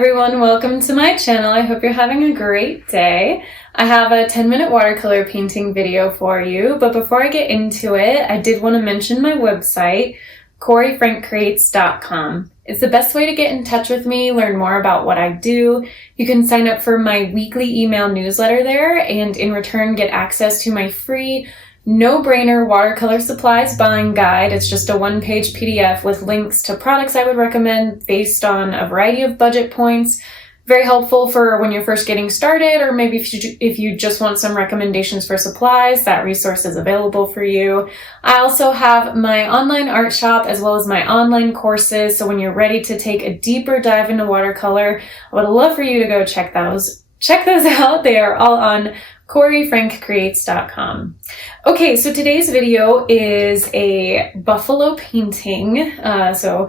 everyone, welcome to my channel. I hope you're having a great day. I have a 10-minute watercolor painting video for you, but before I get into it, I did want to mention my website, CoreyFrankCreates.com. It's the best way to get in touch with me, learn more about what I do. You can sign up for my weekly email newsletter there, and in return get access to my free no-brainer watercolor supplies buying guide. It's just a one-page PDF with links to products I would recommend based on a variety of budget points. Very helpful for when you're first getting started, or maybe if you just want some recommendations for supplies, that resource is available for you. I also have my online art shop as well as my online courses, so when you're ready to take a deeper dive into watercolor, I would love for you to go check those out. They are all on CoreyFrankCreates.com. Okay, so today's video is a buffalo painting. So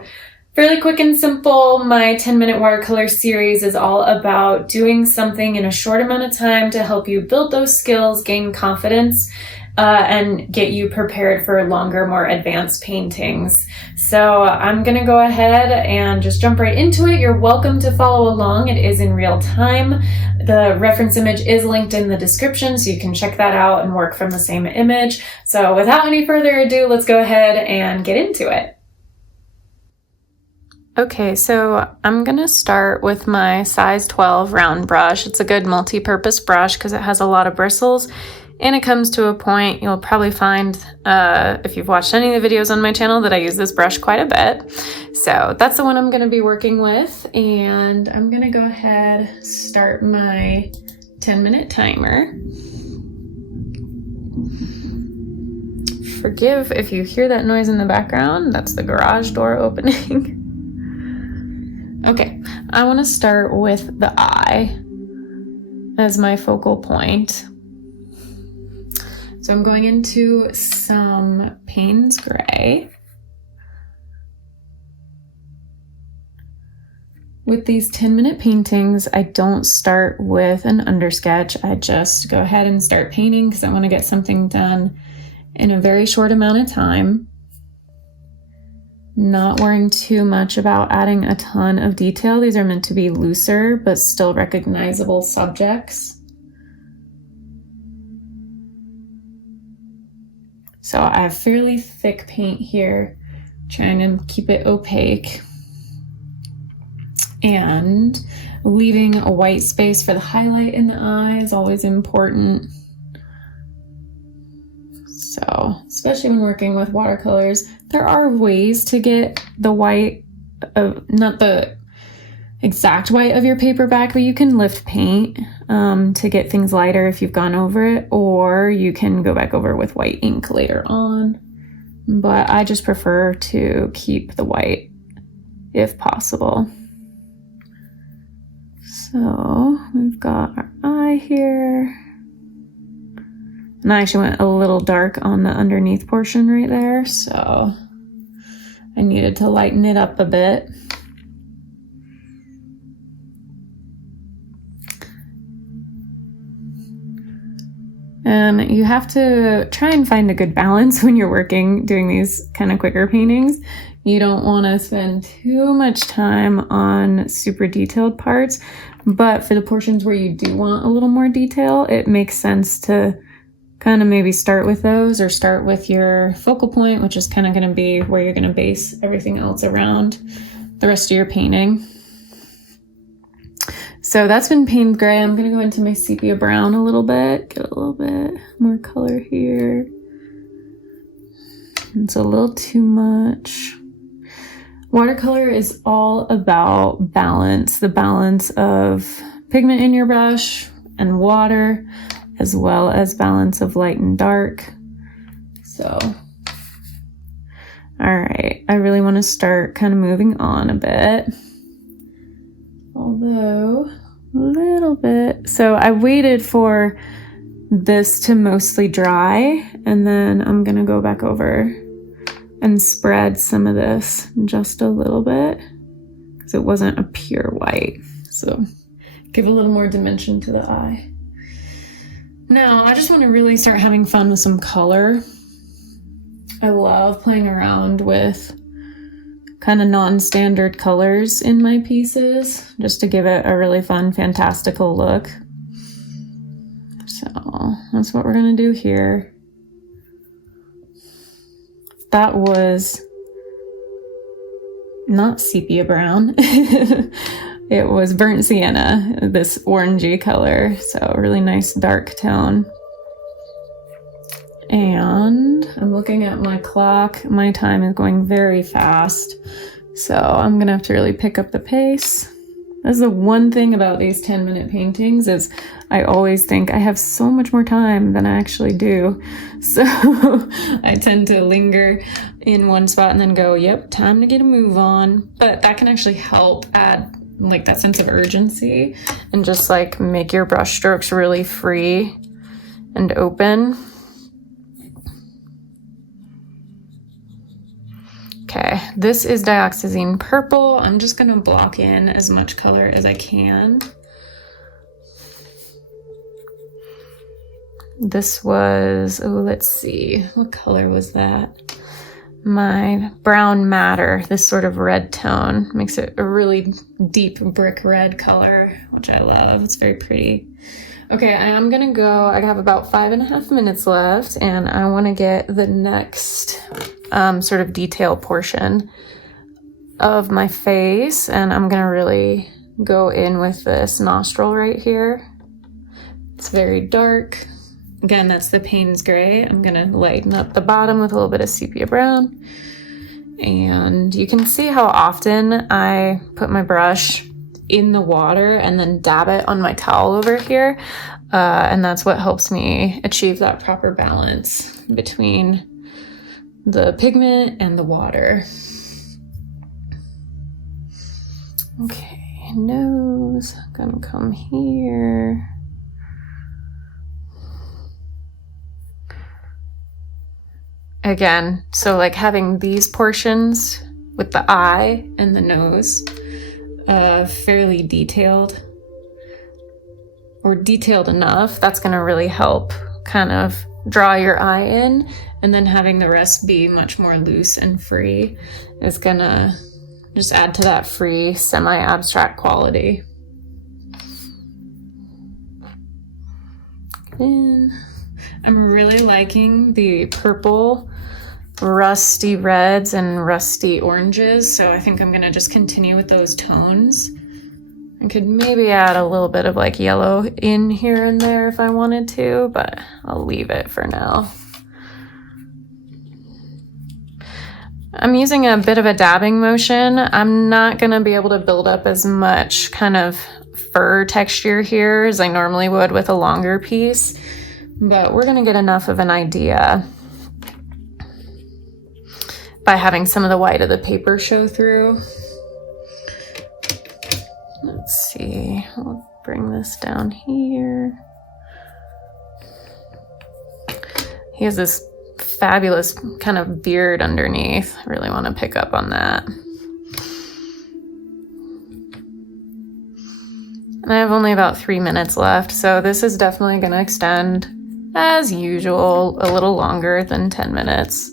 fairly quick and simple. My 10-minute watercolor series is all about doing something in a short amount of time to help you build those skills, gain confidence, and get you prepared for longer, more advanced paintings. So I'm gonna go ahead and just jump right into it. You're welcome to follow along. It is in real time. The reference image is linked in the description, so you can check that out and work from the same image. So without any further ado, let's go ahead and get into it. Okay, so I'm gonna start with my size 12 round brush. It's a good multi-purpose brush because it has a lot of bristles. And it comes to a point you'll probably find, if you've watched any of the videos on my channel, that I use this brush quite a bit. So that's the one I'm going to be working with. And I'm going to go ahead, start my 10-minute timer. Forgive if you hear that noise in the background. That's the garage door opening. Okay, I want to start with the eye as my focal point. So I'm going into some Payne's Gray. With these 10-minute paintings, I don't start with an undersketch. I just go ahead and start painting because I want to get something done in a very short amount of time. Not worrying too much about adding a ton of detail. These are meant to be looser, but still recognizable subjects. So I have fairly thick paint here, trying to keep it opaque. And leaving a white space for the highlight in the eye is always important. So, especially when working with watercolors, there are ways to get the white, not the exact white of your paper back, but you can lift paint to get things lighter if you've gone over it, or you can go back over with white ink later on. But I just prefer to keep the white if possible. So we've got our eye here. And I actually went a little dark on the underneath portion right there, so I needed to lighten it up a bit. And you have to try and find a good balance when you're doing these kind of quicker paintings. You don't want to spend too much time on super detailed parts, but for the portions where you do want a little more detail, it makes sense to kind of maybe start with those, or start with your focal point, which is kind of going to be where you're going to base everything else around the rest of your painting. So that's been Payne's Gray. I'm going to go into my sepia brown a little bit, get a little bit more color here. It's a little too much. Watercolor is all about balance, the balance of pigment in your brush and water, as well as balance of light and dark. So, all right, I really want to start kind of moving on a bit. Although a little bit. So I waited for this to mostly dry, and then I'm gonna go back over and spread some of this just a little bit because it wasn't a pure white. So give a little more dimension to the eye. Now I just want to really start having fun with some color. I love playing around with kind of non-standard colors in my pieces, just to give it a really fun, fantastical look. So that's what we're gonna do here. That was not sepia brown. It was burnt sienna, this orangey color. So a really nice dark tone. And I'm looking at my clock. My time is going very fast. So I'm gonna have to really pick up the pace. That's the one thing about these 10-minute paintings is I always think I have so much more time than I actually do. So I tend to linger in one spot and then go, yep, time to get a move on. But that can actually help add like that sense of urgency and just like make your brush strokes really free and open. Okay, this is dioxazine purple. I'm just gonna block in as much color as I can. This was, oh, let's see, what color was that? My brown madder, this sort of red tone, makes it a really deep brick red color, which I love. It's very pretty. Okay, I am gonna go, I have about 5.5 minutes left, and I wanna get the next sort of detail portion of my face, and I'm gonna really go in with this nostril right here. It's very dark. Again, that's the Payne's Gray. I'm gonna lighten up the bottom with a little bit of sepia brown. And you can see how often I put my brush in the water and then dab it on my towel over here. And that's what helps me achieve that proper balance between the pigment and the water. Okay, nose, gonna come here. Again, so like having these portions with the eye and the nose fairly detailed or detailed enough, that's gonna really help kind of draw your eye in, and then having the rest be much more loose and free is gonna just add to that free semi-abstract quality. And I'm really liking the purple, rusty reds and rusty oranges, so I think I'm gonna just continue with those tones. I could maybe add a little bit of like yellow in here and there if I wanted to, but I'll leave it for now. I'm using a bit of a dabbing motion. I'm not gonna be able to build up as much kind of fur texture here as I normally would with a longer piece, but we're gonna get enough of an idea by having some of the white of the paper show through. Let's see, I'll bring this down here. He has this fabulous kind of beard underneath. I really want to pick up on that. And I have only about 3 minutes left, so this is definitely going to extend, as usual, a little longer than 10 minutes.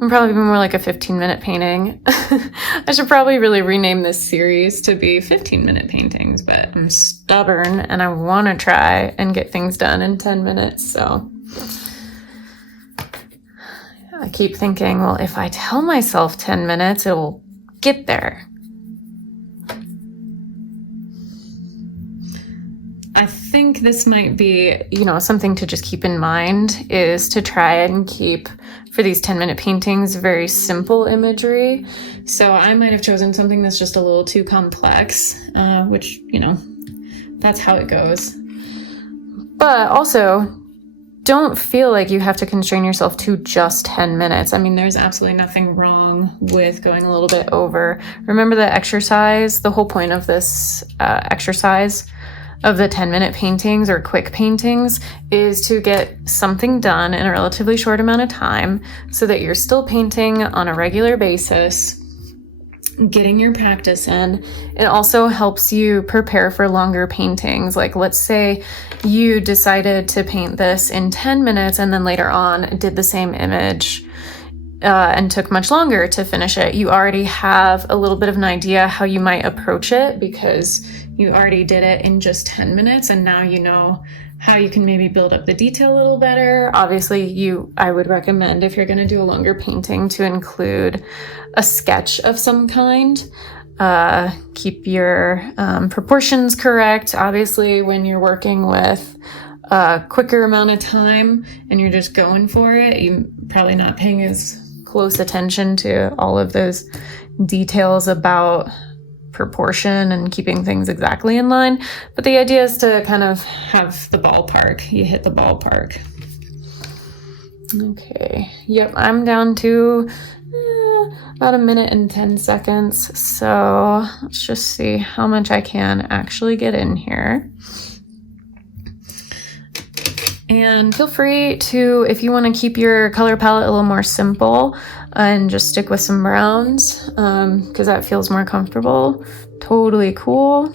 I'm probably more like a 15-minute painting. I should probably really rename this series to be 15-minute paintings, but I'm stubborn and I want to try and get things done in 10 minutes, so I keep thinking, well, if I tell myself 10 minutes, it will get there. I think this might be, something to just keep in mind is to try and keep, for these 10-minute paintings, very simple imagery. So I might have chosen something that's just a little too complex, which, that's how it goes. But also, don't feel like you have to constrain yourself to just 10 minutes. I mean, there's absolutely nothing wrong with going a little bit over. Remember the exercise, the whole point of this exercise of the 10-minute paintings or quick paintings is to get something done in a relatively short amount of time so that you're still painting on a regular basis, getting your practice in. It also helps you prepare for longer paintings. Like, let's say you decided to paint this in 10 minutes and then later on did the same image and took much longer to finish it, you already have a little bit of an idea how you might approach it because you already did it in just 10 minutes and now you know how you can maybe build up the detail a little better. Obviously, I would recommend if you're going to do a longer painting to include a sketch of some kind. Keep your proportions correct. Obviously, when you're working with a quicker amount of time and you're just going for it, you're probably not paying as close attention to all of those details about proportion and keeping things exactly in line. But the idea is to kind of have the ballpark. You hit the ballpark. Okay. Yep, I'm down to about 1 minute and 10 seconds. So let's just see how much I can actually get in here. And feel free to, if you want to keep your color palette a little more simple and just stick with some browns, because that feels more comfortable. Totally cool.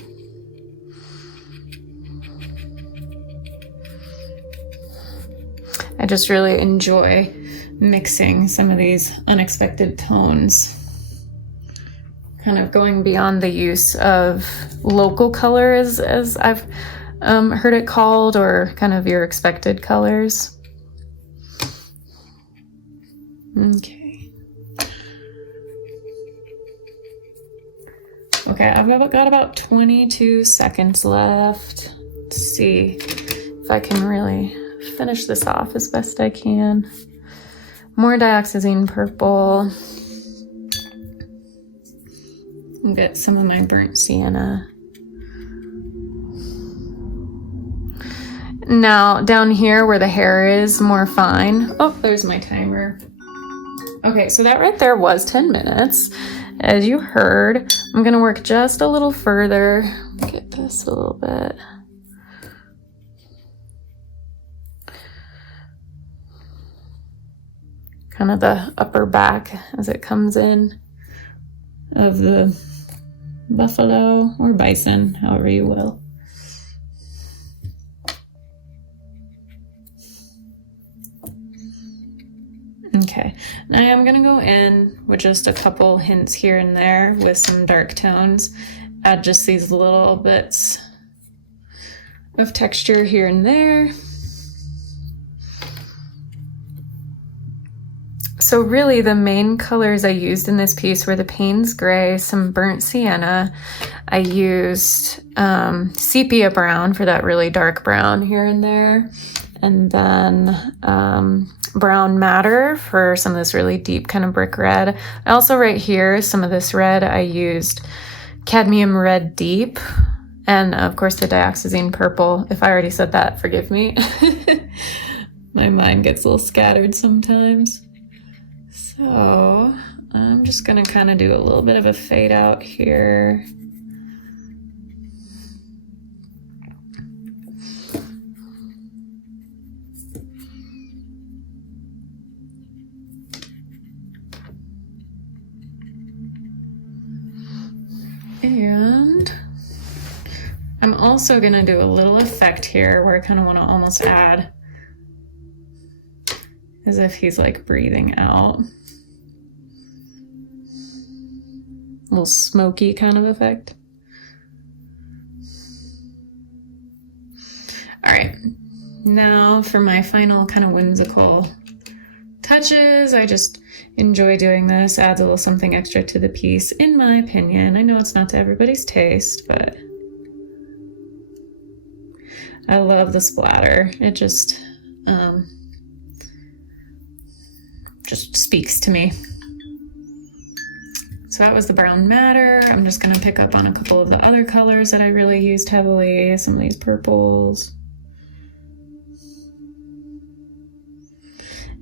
I just really enjoy mixing some of these unexpected tones. Kind of going beyond the use of local colors, as I've heard it called, or kind of your expected colors. Okay. Okay, I've got about 22 seconds left. Let's see if I can really finish this off as best I can. More dioxazine purple. And get some of my burnt sienna. Now, down here where the hair is more fine. Oh, there's my timer. Okay, so that right there was 10 minutes. As you heard, I'm gonna work just a little further. Get this a little bit. Kind of the upper back as it comes in of the buffalo or bison, however you will. Okay, now I'm gonna go in with just a couple hints here and there with some dark tones. Add just these little bits of texture here and there. So really the main colors I used in this piece were the Payne's Gray, some burnt sienna. I used sepia brown for that really dark brown here and there. And then brown madder for some of this really deep kind of brick red. I also right here, some of this red, I used cadmium red deep. And of course the dioxazine purple. If I already said that, forgive me. My mind gets a little scattered sometimes. So I'm just gonna kind of do a little bit of a fade out here. And I'm also gonna do a little effect here where I kind of want to almost add as if he's like breathing out. A little smoky kind of effect. All right, now for my final kind of whimsical touches. I just enjoy doing this. Adds a little something extra to the piece, in my opinion. I know it's not to everybody's taste, but I love the splatter. It just speaks to me. So that was the brown madder. I'm just gonna pick up on a couple of the other colors that I really used heavily, some of these purples.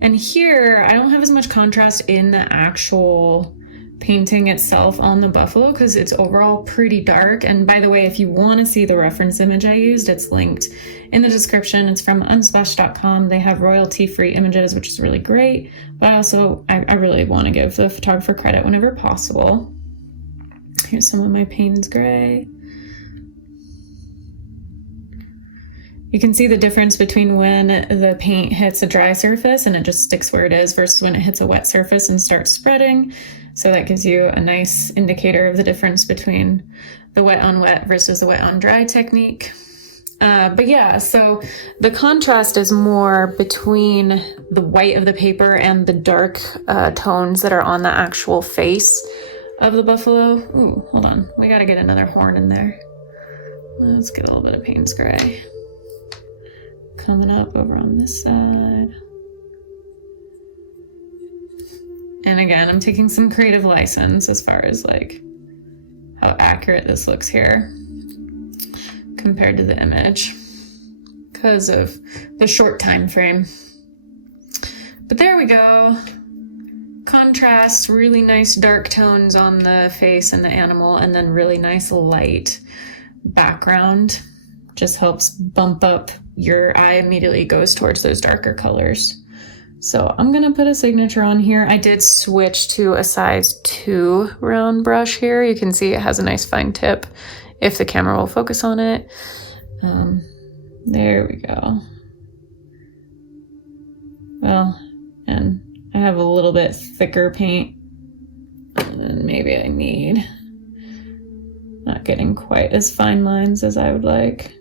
And here, I don't have as much contrast in the actual painting itself on the buffalo because it's overall pretty dark. And by the way, if you want to see the reference image I used, it's linked in the description. It's from unsplash.com. They have royalty-free images, which is really great. But I really want to give the photographer credit whenever possible. Here's some of my Payne's Gray. You can see the difference between when the paint hits a dry surface and it just sticks where it is versus when it hits a wet surface and starts spreading. So that gives you a nice indicator of the difference between the wet on wet versus the wet on dry technique. But yeah, so the contrast is more between the white of the paper and the dark tones that are on the actual face of the buffalo. Ooh, hold on. We got to get another horn in there. Let's get a little bit of Payne's Gray. Coming up over on this side. And again, I'm taking some creative license as far as like how accurate this looks here compared to the image because of the short time frame. But there we go. Contrast, really nice dark tones on the face and the animal, and then really nice light background. Just helps bump up your eye, immediately goes towards those darker colors. So I'm gonna put a signature on here. I did switch to a size 2 round brush here. You can see it has a nice fine tip if the camera will focus on it. There we go. Well, and I have a little bit thicker paint than maybe I need. Not getting quite as fine lines as I would like.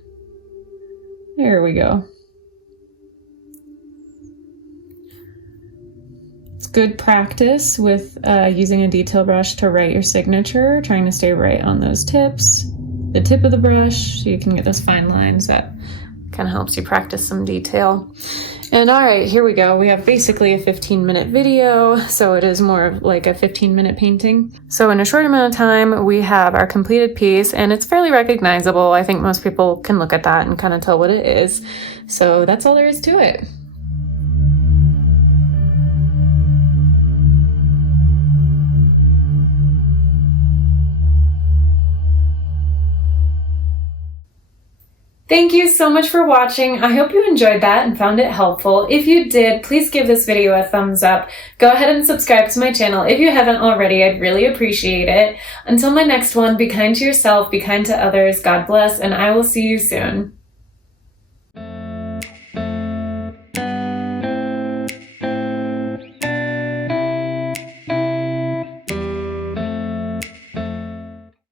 There we go. It's good practice with using a detail brush to write your signature, trying to stay right on those tips, the tip of the brush, so you can get those fine lines. That kind of helps you practice some detail. And all right, here we go. We have basically a 15-minute video, so it is more of like a 15-minute painting. So in a short amount of time, we have our completed piece, and it's fairly recognizable. I think most people can look at that and kind of tell what it is. So that's all there is to it. Thank you so much for watching. I hope you enjoyed that and found it helpful. If you did, please give this video a thumbs up. Go ahead and subscribe to my channel if you haven't already. I'd really appreciate it. Until my next one, be kind to yourself, be kind to others, God bless, and I will see you soon.